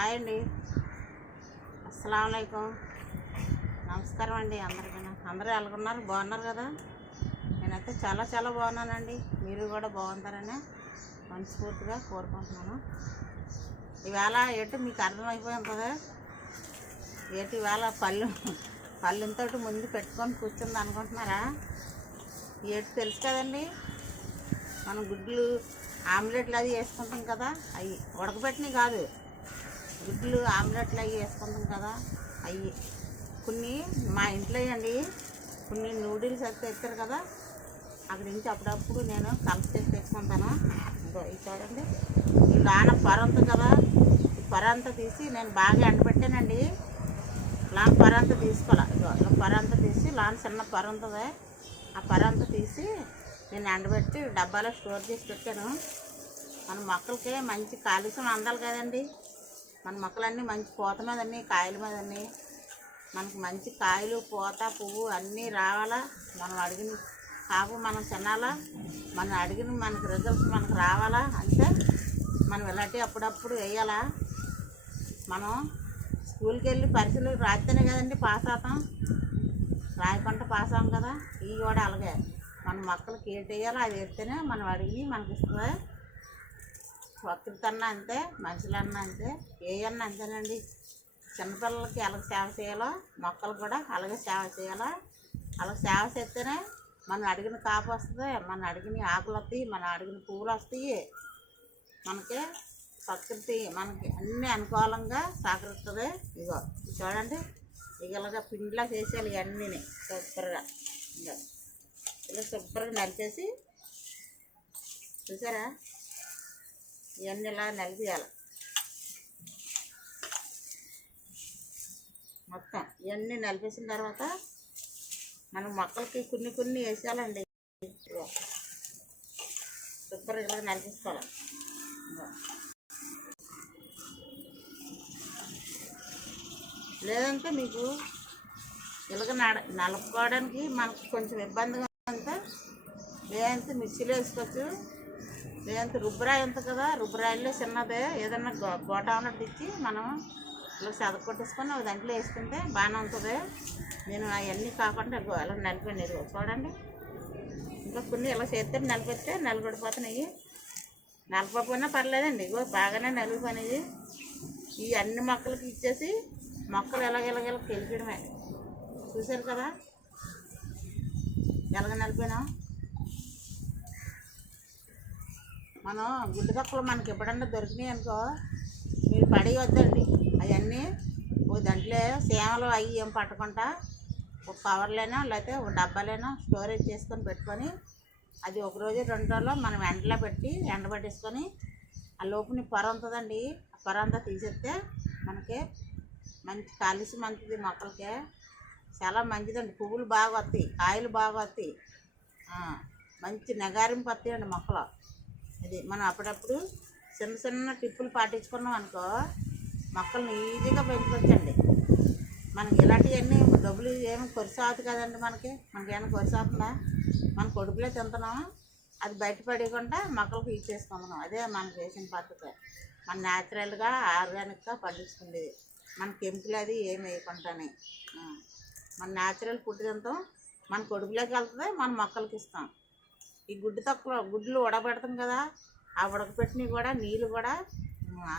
Hi అండి. అస్సలం వాలేకుం. నమస్కారం అండి అందరికీ. అందరూ ఎలాగున్నారు? బాగున్నారు కదా? నేనైతే చాలా చాలా బాగున్నానండి. మీరు కూడా బాగుంటారని మనస్ఫూర్తిగా కోరుకుంటున్నాను. ఈవేళ ఏంటో మీకు అర్థమైపోయి ఉంటుంది. ఏంటి ఈవేళ పళ్ళుతో ముందు పెట్టుకొని కూర్చుంది అనుకుంటున్నారా? ఏంటి తెలుసు కదండి, మనం గుడ్లు ఆమ్లెట్లు అది వేసుకుంటాం కదా, అవి ఉడకబెట్టినవి కాదు, గుడ్లు ఆమ్లెట్లు అవి వేసుకుంటాం కదా, అవి కొన్ని మా ఇంట్లో అండి కొన్ని నూడిల్స్ అయితే తెచ్చారు కదా, అక్కడి నుంచి అప్పుడప్పుడు నేను కలిసి చేసి తెచ్చుకుంటాను. ఇది చూడండి, ఈ లాన పరంత కదా, ఈ పరంత తీసి నేను బాగా ఎండబెట్టానండి. లాన్ పరంత తీసుకోవాలి, ఇలా పరంత తీసి లాన్ చిన్న పరంతదే, ఆ పరంత తీసి నేను ఎండబెట్టి డబ్బాలో స్టోర్ చేసి పెట్టాను. మన మొక్కలకి మంచి కాలుష్యం అందాలి కదండి. మన మొక్కలన్నీ మంచి పూత మీదన్నీ కాయల మీదన్నీ మనకు మంచి కాయలు పూత పువ్వు అన్నీ రావాలా, మనం అడిగిన కాపు మనం తినాలా, మనం అడిగిన మనకు రిజల్ట్స్ మనకు రావాలా అంటే మనం ఇలాంటివి అప్పుడప్పుడు వేయాలా. మనం స్కూల్కి వెళ్ళి పరీక్షలు రాస్తేనే కదండి పాస్ అవుతాం, రాయకుండా పాస్ అవ్వం కదా. ఇవి కూడా అలాగే మన మొక్కలకి ఏంటి వేయాలో అది వేస్తేనే మనం అడిగి మనకి ఇస్తుంది. ప్రకృతి అంతే, మనుషులన్నా అంతే, ఏమన్నా అంతేనండి. చిన్నపిల్లలకి ఎలాగ సేవ చేయాలో మొక్కలు కూడా అలాగే సేవ చేయాలా. అలాగ సేవ చేస్తేనే మనం అడిగిన కాపు వస్తుంది, మనం అడిగిన ఆకులు వస్తాయి, మనం అడిగిన పువ్వులు వస్తాయి. మనకి ప్రకృతి మనకి అన్నీ అనుకూలంగా సహకరిస్తుంది. ఇగో చూడండి, ఇలాగా పిండిలా చేసేయాలి ఇవన్నీ సూపర్గా. ఇలా శుభ్రంగా నలిపేసి చూసారా, ఇవన్నీ ఇలా నలిపేయాలి మొత్తం. ఇవన్నీ నలిపేసిన తర్వాత మనం మొక్కలకి కొన్ని కొన్ని వేసేయాలండి. శుభ్రంగా ఇలా నలిపేసుకోవాలి. లేదంటే మీకు ఇలాగ నలుపుకోవడానికి మనకు కొంచెం ఇబ్బందిగా ఉంటే లేదంటే మిక్సీలో వేసుకోవచ్చు, లేదంటే రుబ్బరాయి ఉంటుంది కదా, రుబ్బరాయిలో చిన్నదే ఏదన్నా గోటా తెచ్చి మనం ఇలా చదకొట్టేసుకొని ఒక దాంట్లో వేసుకుంటే బాగానే ఉంటుంది. నేను అవన్నీ కాకుండా ఇలా నలిపాను. ఇదిగో చూడండి, ఇంకా కొన్ని ఇలా చేస్తే నలిపిస్తే నలిపడిపోతున్నాయి. నలపకపోయినా పర్లేదండి, ఇగో బాగానే నలిగిపోయినాయి. ఈ అన్ని మొక్కలకి ఇచ్చేసి మొక్కలు ఎలాగెలాగెలా పెరిగడమే. చూసారు కదా ఎలాగ నలిపాను. మనం గుడ్డు తొక్కలు మనకి ఎప్పుడన్నా దొరికినాయి అనుకో, మీరు పడేయొద్దండి. అవన్నీ ఒక దాంట్లో సేమలు అవి ఏం పట్టకుండా ఒక కవర్లేనో లేకపోతే ఒక డబ్బాలేనో స్టోరేజ్ చేసుకొని పెట్టుకొని అది ఒక రోజు 2 రోజుల్లో మనం ఎండలో పెట్టి ఎండబెట్టేసుకొని ఆ లోపుని పొర ఉంటుందండి, ఆ పొర అంతా తీసేస్తే మనకి మంచి కాలుష్యం మంచిది, మొక్కలకి చాలా మంచిదండి. పువ్వులు బాగా వస్తాయి, కాయలు బాగా వస్తాయి, మంచి నగారింపు వస్తాయండి మొక్కలు. ఇది మనం అప్పుడప్పుడు చిన్న చిన్న టిప్పులు పాటించుకున్నాం అనుకో మొక్కల్ని ఈజీగా పెంచుకోవచ్చండి. మనకి ఇలాంటివన్నీ డబ్బులు ఏమి ఖర్చు అవుతుంది కదండి. మనకేమైనా ఖర్చు అవుతుందా? మన కొడుకులే తింటున్నాం, అది బయటపడకుండా మొక్కలకు ఇచ్చేసుకుంటున్నాం. అదే మనకు వేసిన పద్ధతి. మన న్యాచురల్గా ఆర్గానిక్గా పండించుకునేది, మన కెమికల్ అది ఏమి వేయకుండానే మన న్యాచురల్ ఫుడ్ తింటాం. మన కొడుకులోకి వెళ్తుంది, మన మొక్కలకి ఇస్తాం. ఈ గుడ్లు ఉడకబెడతాం కదా, ఆ ఉడకబెట్టినవి కూడా నీళ్ళు కూడా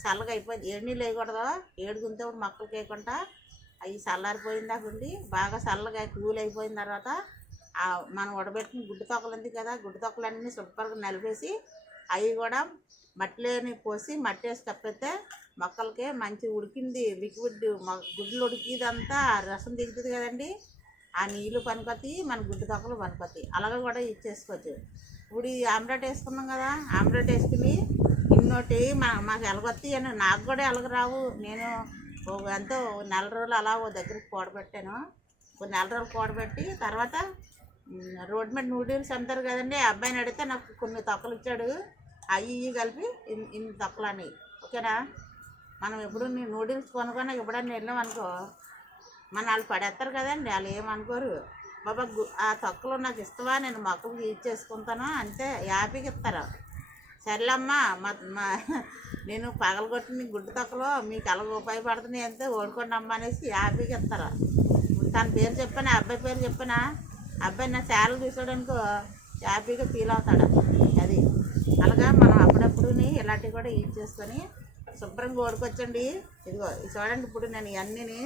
చల్లగా అయిపోయింది. ఏడు నీళ్ళు వేయకూడదు, ఏడుగుంటే మొక్కలకి వేయకుండా అవి చల్లారిపోయిన దాకా ఉండి బాగా చల్లగా కూల్ అయిపోయిన తర్వాత మనం ఉడబెట్టిన గుడ్డు తొక్కలు ఉంది కదా, గుడ్డు తొక్కలన్నీ శుభ్రంగా నలిపేసి అవి కూడా మట్టిలోని పోసి మట్టి వేసి కప్పేస్తే మొక్కలకి మంచి ఉడికింది లిక్విడ్ గుడ్లు ఉడికిదంతా రసం దిగుతుంది కదండి, ఆ నీళ్ళు పనికొస్తాయి, మన గుడ్డు తొక్కలు పనికొస్తాయి. అలాగ కూడా ఇచ్చేసుకోవచ్చు. ఇప్పుడు ఈ ఆమ్లెట్ వేసుకున్నాం కదా, ఆమ్లెట్ వేసుకుని ఇన్నోటి మాకు ఎలగొస్తాయి అని నాకు కూడా ఎలగ రావు. నేను ఎంతో 4 రోజులు అలా ఓ దగ్గరికి కూడబెట్టాను. ఒక 4 రోజులు కూడబెట్టి తర్వాత రోడ్ మీద నూడిల్స్ అంటారు కదండి, ఆ అబ్బాయిని అడిగితే నాకు కొన్ని తొక్కలు ఇచ్చాడు. అవి కలిపి ఇన్ని తొక్కలు అని. ఓకేనా? మనం ఎప్పుడు నూడిల్స్ కొనుక్కొని ఎప్పుడన్నా వెళ్ళాం అనుకో మన వాళ్ళు పడేస్తారు కదండి, వాళ్ళు ఏమనుకోరు. బాబా ఆ తొక్కలు నాకు ఇస్తావా, నేను మొక్కలకి ఇచ్చేసుకుంటాను అంటే హ్యాపీగా ఇస్తారు. సర్లేమ్మా నేను పగలగొట్టిన గుడ్డు తొక్కలో మీకు ఎలాగ ఉపయోగపడుతున్నాయి అంతే ఓడుకోండి అమ్మ అనేసి హ్యాపీగా ఇస్తారు. తన పేరు చెప్పాను, అబ్బాయి పేరు చెప్పానా, అబ్బాయి నా శాలరీ చూసాడనుకో హ్యాపీగా ఫీల్ అవుతాడు. అది అలాగా మనం అప్పుడప్పుడు ఇలాంటివి కూడా యూజ్ చేసుకొని శుభ్రంగా ఓడుకొచ్చండి. ఇదిగో చూడండి, ఇప్పుడు నేను ఇవన్నీ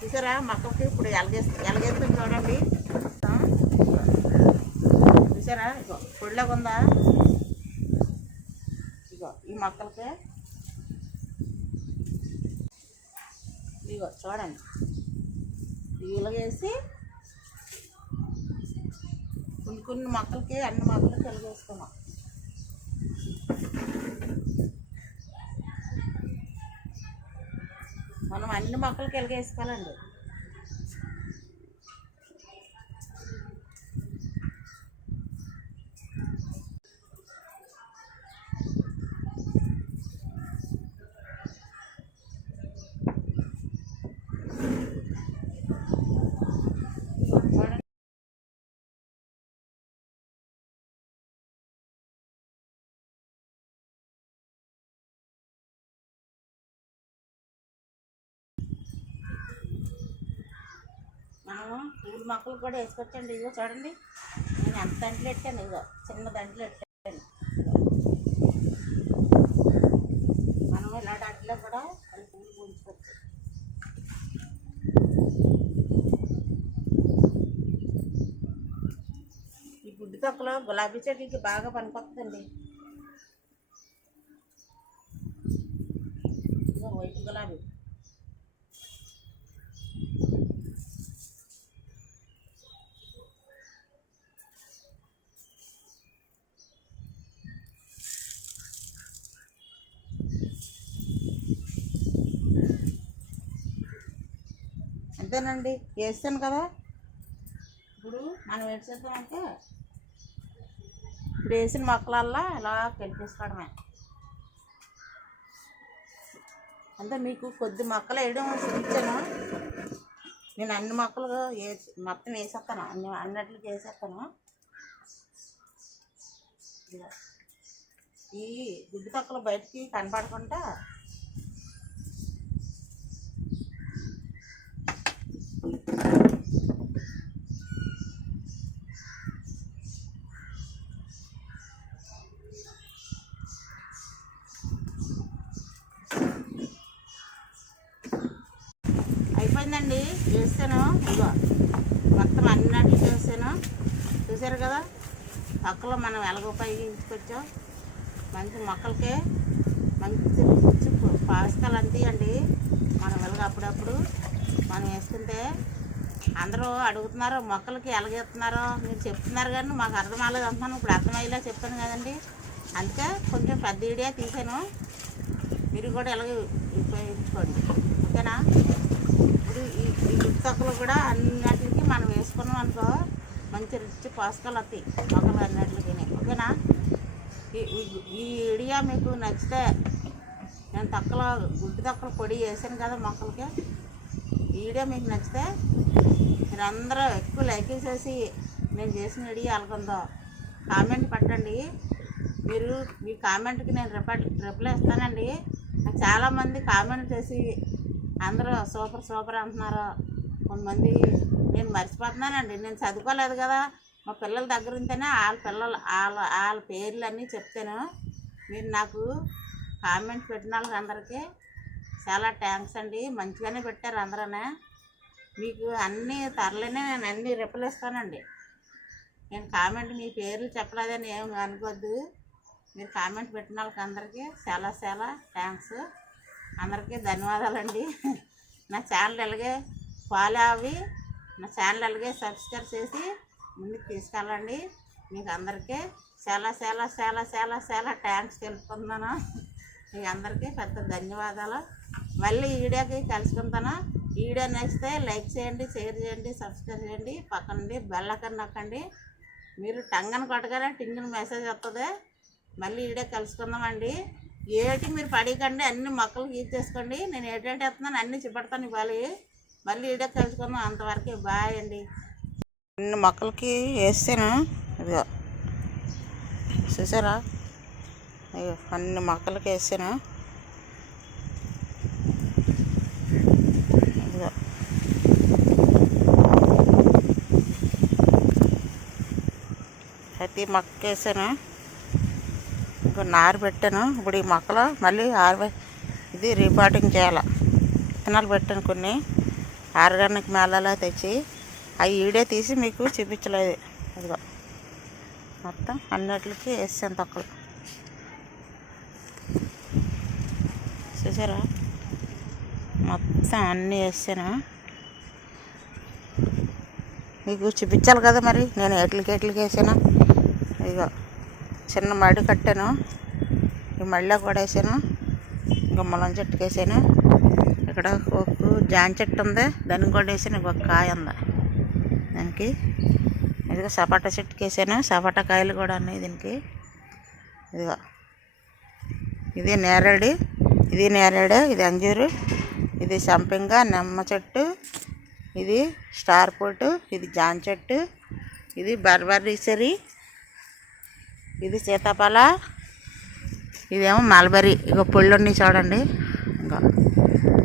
చూసారా మొక్కలకి ఇప్పుడు ఎలగేస్తాను చూడండి. చూసారా ఇగో పొడిలాగా ఉందా, ఇగో ఈ మొక్కలకి ఇగో చూడండి ఇలాగేసి కొన్ని మొక్కలకి అన్ని మొక్కలకి వెలిగేసుకున్నాం. మనం అన్ని మొక్కలకి వెలిగేసుకోవాలండి. మనం పూల మొక్కలు కూడా వేసుకొచ్చండి. ఇదిగో చూడండి నేను ఎంత దంట్లు పెట్టాను, ఇదిగో చిన్న దంట్లు పెట్టాను. మనం ఇలా దాంట్లో కూడా అది పూలు పూయించుకోవచ్చు. ఈ గుడ్డు తొక్కలో గులాబీ చెట్లకి బాగా పనికొస్తుందండి. ఇదిగో వైట్ గులాబీ, అంతేనండి. వేస్తాను కదా, ఇప్పుడు మనం ఏం చేద్దామంటే ఇప్పుడు వేసిన మొక్కలల్లా ఇలా కలిపేసుకోవడమే. అంటే మీకు కొద్ది మొక్కలు వేయడం చూపించాను. నేను అన్ని మొక్కలు మొత్తం వేసేస్తాను, అన్నిటికి వేసేస్తాను. ఈ గుడ్డు తొక్కలు బయటికి కనపడకుండా అయిపోయిందండి. వేస్తాను, ఇదిగో మొత్తం అన్నిటికి వేసాను. చూసారు కదా మొక్కలు మనం ఎలాగ ఉపయోగించుకొచ్చాం. మంచి మొక్కలకి మంచి పోషకాలు అందియండి. మనం వెలగ అప్పుడప్పుడు మనం వేసుకుంటే అందరూ అడుగుతున్నారు మొక్కలకి ఎలాగేస్తున్నారో మీరు చెప్తున్నారు, కానీ మాకు అర్థం అవ్వలేదు అంటున్నాను. ఇప్పుడు అర్థమయ్యేలా చెప్పాను కదండి, అందుకే కొంచెం పెద్ద వీడియో తీసాను. మీరు కూడా ఎలాగ ఉపయోగించుకోండి, ఓకేనా. ఇప్పుడు ఈ గుడ్డు తొక్కలు కూడా అన్నిటికీ మనం వేసుకున్నాం అనుకో మంచి రుచి పోషకాలు వస్తాయి మొక్కలు అన్నిటికీ, ఓకేనా. ఈ వీడియో మీకు నచ్చితే, నేను గుడ్డు తొక్కలు పొడి వేసాను కదా మొక్కలకి, ఈ వీడియో మీకు నచ్చితే మీరు అందరూ ఎక్కువ లైక్ చేసి నేను చేసిన వీడియో ఎలాగుందో కామెంట్ పెట్టండి. మీ కామెంట్కి నేను రిప్లై ఇస్తానండి. నాకు చాలామంది కామెంట్ చేసి అందరూ సూపర్ సూపర్ అంటున్నారు. కొంతమంది నేను మర్చిపోతున్నానండి, నేను చదువుకోలేదు కదా, మా పిల్లల దగ్గర ఉంటేనే వాళ్ళ పేర్లన్నీ చెప్తాను. మీరు నాకు కామెంట్ పెట్టిన వాళ్ళకి అందరికీ చాలా థ్యాంక్స్ అండి. మంచిగానే పెట్టారు అందరూనే. మీకు అన్నీ త్వరలోనే నేను అన్నీ రిప్లై ఇస్తానండి. నేను కామెంట్ మీ పేర్లు చెప్పలేదని ఏమి అనుకోవద్దు. మీరు కామెంట్ పెట్టిన వాళ్ళకి అందరికీ చాలా చాలా థ్యాంక్స్, అందరికీ ధన్యవాదాలండి. నా ఛానల్ అలాగే ఫాలో అవి నా ఛానల్ అలాగే సబ్స్క్రైబ్ చేసి ముందుకు తీసుకెళ్ళండి. మీకు అందరికీ చాలా చాలా చాలా చాలా చాలా థ్యాంక్స్ తెలుపుకుంటున్నాను. మీకు అందరికీ పెద్ద ధన్యవాదాలు. మళ్ళీ ఈ వీడియోకి కలుసుకుంటాను. ఈ వీడియో నచ్చితే లైక్ చేయండి, షేర్ చేయండి, సబ్స్క్రైబ్ చేయండి, పక్కన నుండి బెల్ ఐకాన్ నొక్కండి. మీరు టంగని కొట్టగానే టింగిన మెసేజ్ వస్తుంది. మళ్ళీ వీడియో కలుసుకుందామండి. ఏటి మీరు పడకండి, అన్ని మొక్కలు యూజ్ చేసుకోండి. నేను ఏంటంటే వేస్తున్నాను అన్నీ చూపెడతాను ఇవ్వాలి. మళ్ళీ వీడియో కలుసుకుందాం, అంతవరకు బాయ్ అండి. అన్ని మొక్కలకి వేస్తాను, ఇదిగో చూసారా. ఇగో అన్ని మొక్కలకి వేసాను. ఇదిగో ప్రతి మొక్కకి వేసాను. ఇంకో నారు పెట్టాను. ఇప్పుడు ఈ మొక్కలు మళ్ళీ ఇది రీపాటింగ్ చేయాలి. విత్తనాలు పెట్టాను కొన్ని ఆర్గానిక్ మేళాలో తెచ్చి అవి ఈడే తీసి మీకు చూపించలేదు. ఇదిగో మొత్తం అన్నిటికి వేసాను తొక్కలు. చూసారా, మొత్తం అన్నీ వేసాను. మీకు చూపించాలి కదా మరి నేను ఎట్లకి వేసాను. ఇదిగో చిన్న మడి కట్టాను. ఈ మడిలో కూడా వేసాను. ఇంకా ములం చెట్టుకి వేసాను. ఇక్కడ ఒక జాన్ చెట్టు ఉంది, దానికి కూడా వేసాను. ఇంకొక కాయ ఉంది దానికి. ఇదిగో సపోటా చెట్టుకి వేసాను. సపోటా కాయలు కూడా ఉన్నాయి దీనికి. ఇదిగో ఇది నేరేడు, ఇది అంజూరు, ఇది సంపింగ, నిమ్మ చెట్టు, ఇది స్టార్ ఫ్రూట్, ఇది జాన్ చెట్టు, ఇది బర్బరీసరి, ఇది సీతాఫల, ఇదేమో మల్బరీ. ఇక పుళ్ళు ఉన్నాయి చూడండి. ఇంకా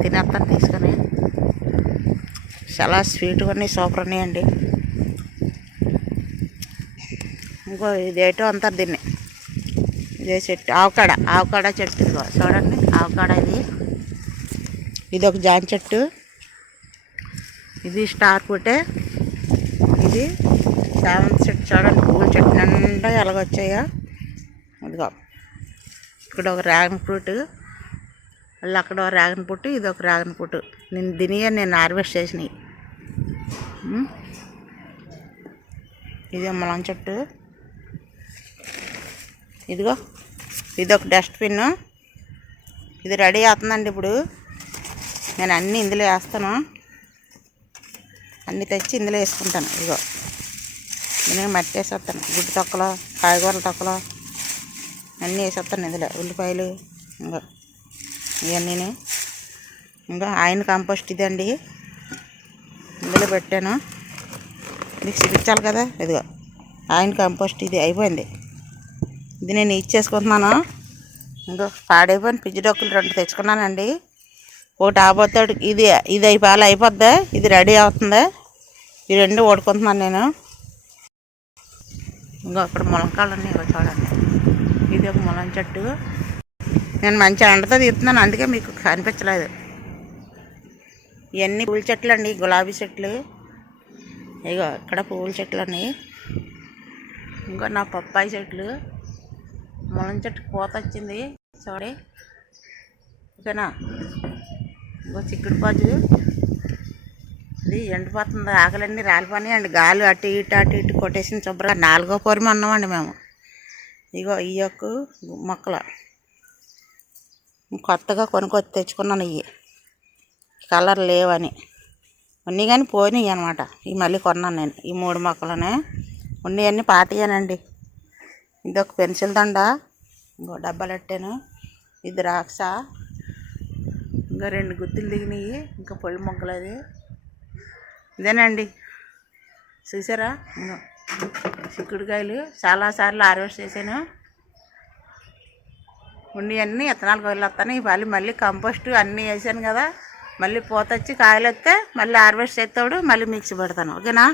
తినేస్తాను తీసుకొని. చాలా స్వీట్గా ఉన్నాయి, సూపర్ ఉన్నాయండి. ఇంకో ఇదేటో అంటారు దీన్ని, ఇదే చెట్టు ఆవకాడ చెట్టు. ఇదిగో చూడండి ఆవకాడ. ఇది ఒక జాన్ చెట్టు, ఇది స్టార్ ఫ్రూటే, ఇది చామంతి చెట్టు. చూడండి పూల చెట్టు నిండా ఎలాగొచ్చాయో. ఇదిగో ఇక్కడ ఒక డ్రాగన్ ఫ్రూట్, మళ్ళీ అక్కడ ఒక డ్రాగన్ ఫ్రూట్, ఇది ఒక డ్రాగన్ ఫ్రూట్. నేను హార్వెస్ట్ చేసినవి. ఇది ములం చెట్టు. ఇదిగో ఇది ఒక డస్ట్బిన్. ఇది రెడీ అవుతుందండి. ఇప్పుడు నేను అన్నీ ఇందులో వేస్తాను. అన్నీ తెచ్చి ఇందులో వేసుకుంటాను. ఇదిగో నేను మట్టి వేసేస్తాను. గుడ్డు తొక్కలు, కాయగూరల తొక్కలు అన్నీ వేసేస్తాను ఇందులో. ఉల్లిపాయలు ఇంకా ఇవన్నీ. ఇంకా ఆయన కంపోస్ట్ ఇదండి, ఇందులో పెట్టాను. మీకు చూపించాలి కదా. ఇదిగో ఆయన కంపోస్ట్ ఇది అయిపోయింది. ఇది నేను ఇచ్చేసుకుంటున్నాను. ఇంకో పాడైపోయిన పిజ్జి డొక్కులు 2 తెచ్చుకున్నానండి. ఒకటి ఆపోతాడు, ఇది అయిపోద్ది, ఇది రెడీ అవుతుంది. ఈ 2 ఓడుకుంటున్నాను నేను. ఇంకో అక్కడ ములంకాయలు ఉన్నాయి, ఇవి చూడండి. ఇది ఒక ములం చెట్టు. నేను మంచి ఎండతో తీస్తున్నాను, అందుకే మీకు కనిపించలేదు. ఇవన్నీ పూల చెట్లు అండి, గులాబీ చెట్లు. ఇగో ఇక్కడ పూల చెట్లు ఉన్నాయి. ఇంకో నా పప్పాయి చెట్లు. ములం చెట్టుకు పూత వచ్చింది చూడి. ఓకేనా. ఇంకో చిక్కుడు పాజు, ఇది ఎండిపోతుంది. ఆకలన్నీ రాలిపోయి అండి, గాలి అటు ఇటు కొట్టేసిన శుభ్రంగా 4వ పొరిమి ఉన్నామండి మేము. ఇగో ఈ యొక్క మొక్కలు కొత్తగా కొనుక్కొచ్చి తెచ్చుకున్నాను. ఇవి కలర్ లేవని ఉన్నాయి కానీ పోయినాయి అనమాట. ఇవి మళ్ళీ కొన్నాను నేను. ఈ 3 మొక్కలనే ఉన్నాయన్నీ పాతయ్యానండి. ఇదొక పెన్సిల్ దండ, ఇంకో డబ్బాలు పెట్టాను. ఇది ద్రాక్ష, ఇంకా 2 గుత్తులు దిగినాయి. ఇంకా పళ్ళు మొక్కలు. అది ఇదేనండి. చూసారా, ఇంకా చిక్కుడుకాయలు చాలాసార్లు హార్వెస్ట్ చేశాను. అన్నీ విత్తనాలు వదిలేస్తాను. ఇవాళ మళ్ళీ కంపోస్ట్ అన్నీ వేసాను కదా, మళ్ళీ పూత వచ్చి కాయలు వస్తే మళ్ళీ హార్వెస్ట్ చేస్తాడు, మళ్ళీ మిక్సీ పెడతాను. ఓకేనా.